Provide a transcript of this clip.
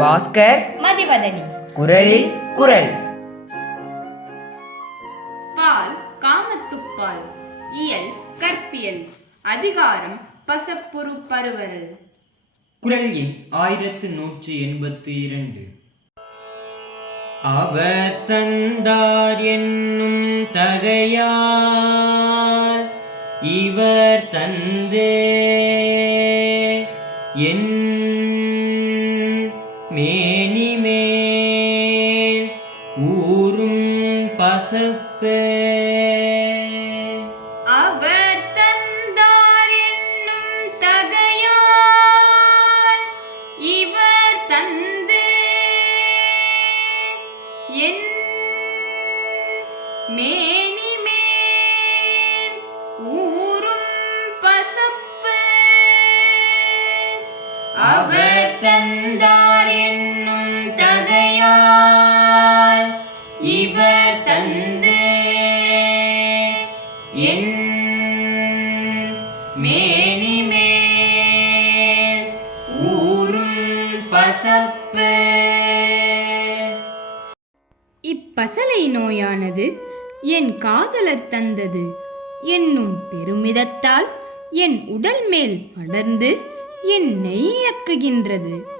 பாஸ்கர் மதிவதனி. குரலில் குரல். பால் காமத்துப்பால் இயல் கற்பியல். அதிகாரம் பசப்புரு பருவரல் குரல் எண் ஆயிரத்து நூற்று எண்பத்து இரண்டு. அவர் தந்தார் என்னும் தகையால் இவர் தந்து என் மேனிமேல் ஊரும் பசப்பே. அவர் தந்தார் என்னும் தகையால் இவர் தந்து என் மே அவர் தந்தார் என்னும் தகையால் இவர் தந்து என் மேனிமேல் ஊரும் பசப்பு. இப்பசலை நோயானது என் காதலர் தந்தது. என்னும் பெருமிதத்தால் என் உடல் மேல் படர்ந்து என்னை இயக்குகின்றது.